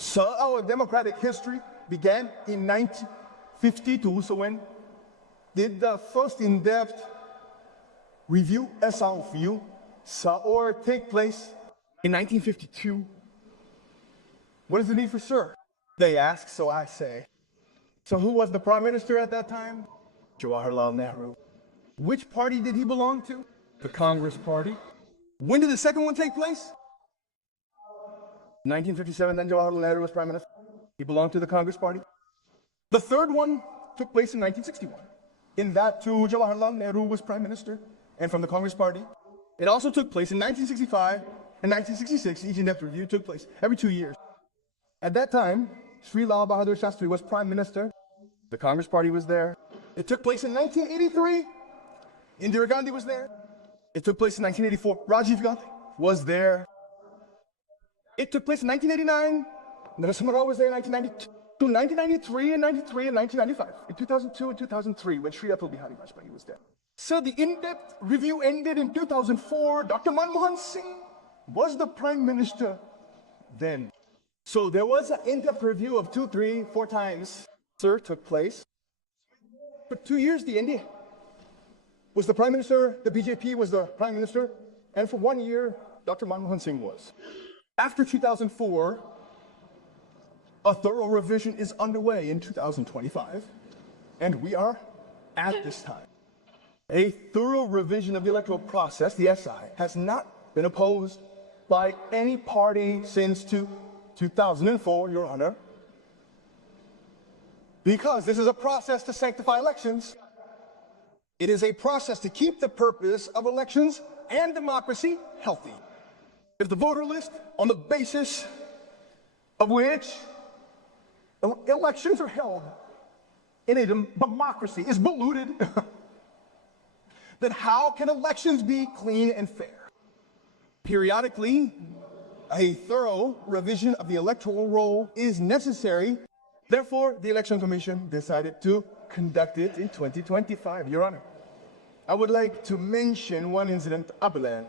So our democratic history began in 1952. So when did the first in-depth review SRU or take place in 1952. What is the need for sir? They ask, so I say. So who was the prime minister at that time? Jawaharlal Nehru. Which party did he belong to? The Congress Party. When did the second one take place? 1957, then Jawaharlal Nehru was prime minister. He belonged to the Congress Party. The third one took place in 1961. In that too, Jawaharlal Nehru was prime minister and from the Congress Party. It also took place in 1965 and 1966. Each in-depth review took place every 2 years. At that time, Sri Lal Bahadur Shastri was prime minister. The Congress Party was there. It took place in 1983. Indira Gandhi was there. It took place in 1984. Rajiv Gandhi was there. It took place in 1989. Narasimha Rao was there in 1992. 1993 and 93 and 1995. In 2002 and 2003, when Sri Atal Bihari Vajpayee was there. So the in-depth review ended in 2004. Dr. Manmohan Singh was the prime minister then. So there was an in-depth review of 2, 3, 4 times. Sir, took place. For 2 years, the India was the prime minister, the BJP was the prime minister, and for 1 year, Dr. Manmohan Singh was. After 2004, a thorough revision is underway in 2025, and we are at this time. A thorough revision of the electoral process, the SI, has not been opposed by any party since 2004, Your Honor, because this is a process to sanctify elections. It is a process to keep the purpose of elections and democracy healthy. If the voter list, on the basis of which elections are held in a democracy, is polluted, then how can elections be clean and fair? Periodically, a thorough revision of the electoral roll is necessary. Therefore, the Election Commission decided to conduct it in 2025, Your Honor. I would like to mention one incident, Abiland.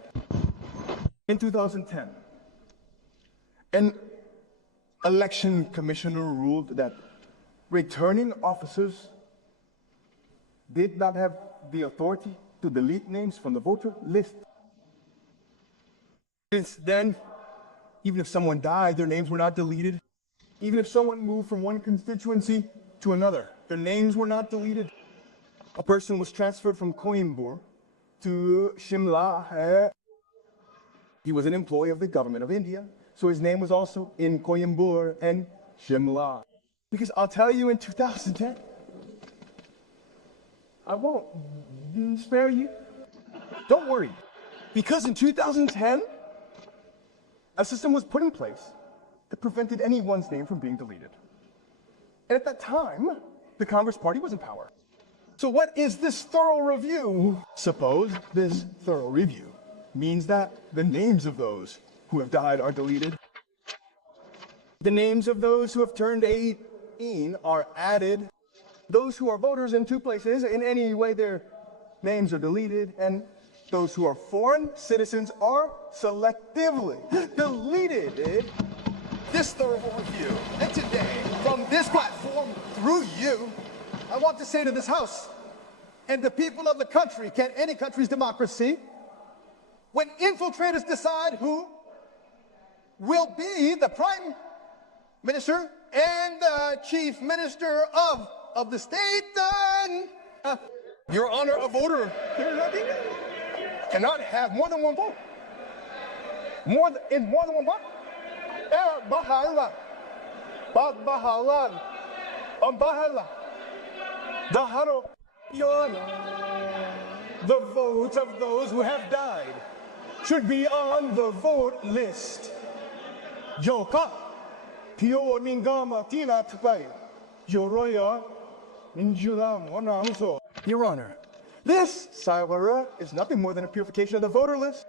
In 2010, an election commissioner ruled that returning officers did not have the authority to delete names from the voter list. Since then, even if someone died, their names were not deleted. Even if someone moved from one constituency to another, their names were not deleted. A person was transferred from Coimbatore to Shimla. He was an employee of the government of India, so his name was also in Coimbatore and Shimla. Because I'll tell you, in 2010, I won't spare you. Don't worry, because in 2010, a system was put in place that prevented anyone's name from being deleted. And at that time, the Congress Party was in power. So what is this thorough review? Suppose this thorough review means that the names of those who have died are deleted. The names of those who have turned 18 are added. Those who are voters in 2 places, in any way their names are deleted, and those who are foreign citizens are selectively deleted. This thorough review, and today, from this platform, through you, I want to say to this House and the people of the country, can any country's democracy, when infiltrators decide who will be the prime minister and the chief minister of the state, Your Honor, a voter cannot have more than one vote. More than one vote? Bahala. Daharo. Your Honor, the votes of those who have died should be on the vote list. Joka. Pio Ningama Tina Tapai. Yoroya Ninjula Monamso. Your Honor, this, Saiwara, is nothing more than a purification of the voter list.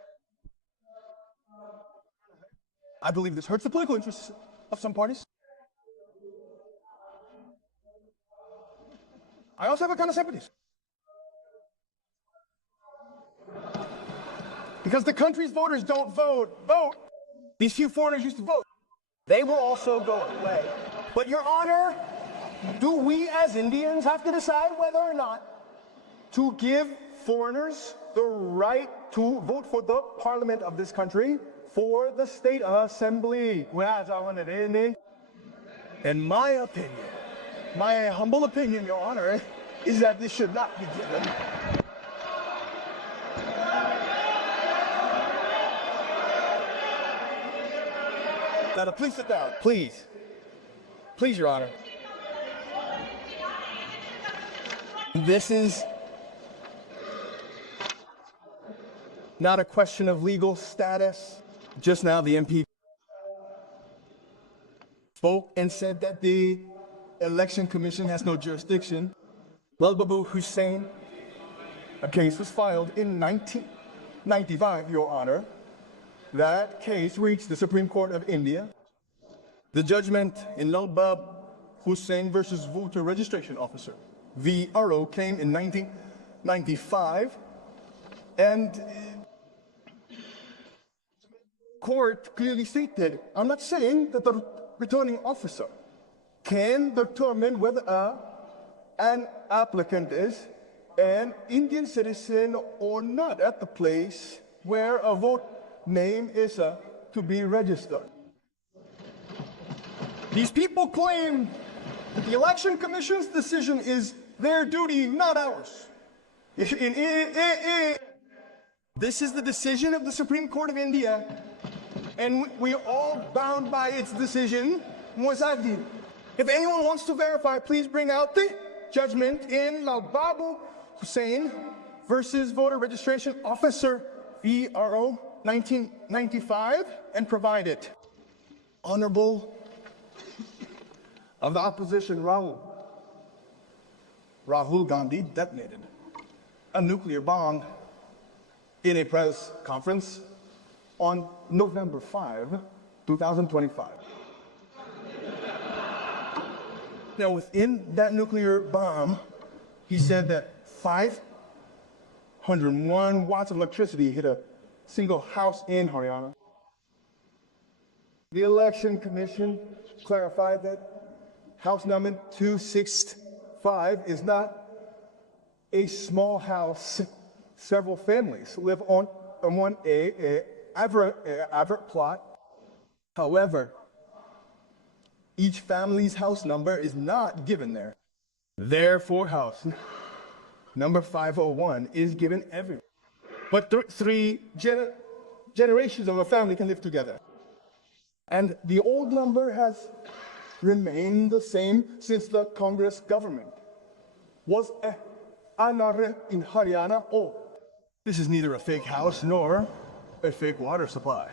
I believe this hurts the political interests of some parties. I also have a kind of sympathies. Because the country's voters don't vote. These few foreigners used to vote. They will also go away. But Your Honor, do we as Indians have to decide whether or not to give foreigners the right to vote for the parliament of this country, for the state assembly? In my opinion, my humble opinion, Your Honor, is that this should not be given. Please sit down. Please. Please, Your Honor. This is not a question of legal status. Just now, the MP spoke and said that the Election Commission has no jurisdiction. Well, Babu Hussein, a case was filed in 1995, Your Honor. That case reached the Supreme Court of India. The judgment in Lalbab Hussein versus Voter Registration Officer, VRO, came in 1995, and court clearly stated, I'm not saying that the returning officer can determine whether an applicant is an Indian citizen or not at the place where a vote name is to be registered. These people claim that the Election Commission's decision is their duty, not ours. This is the decision of the Supreme Court of India, and we are all bound by its decision. If anyone wants to verify, please bring out the judgment in Lalbabu Hussein versus Voter Registration Officer, VRO, 1995, and provide it. Honorable of the opposition, Rahul Gandhi detonated a nuclear bomb in a press conference on November 5, 2025. Now, within that nuclear bomb, he said that 501 watts of electricity hit a single house in Haryana. The Election Commission clarified that house number 265 is not a small house. Several families live on one average plot. However, each family's house number is not given there. Therefore, house number 501 is given everywhere. But three generations of a family can live together. And the old number has remained the same since the Congress government was in Haryana. Oh, this is neither a fake house nor a fake water supply.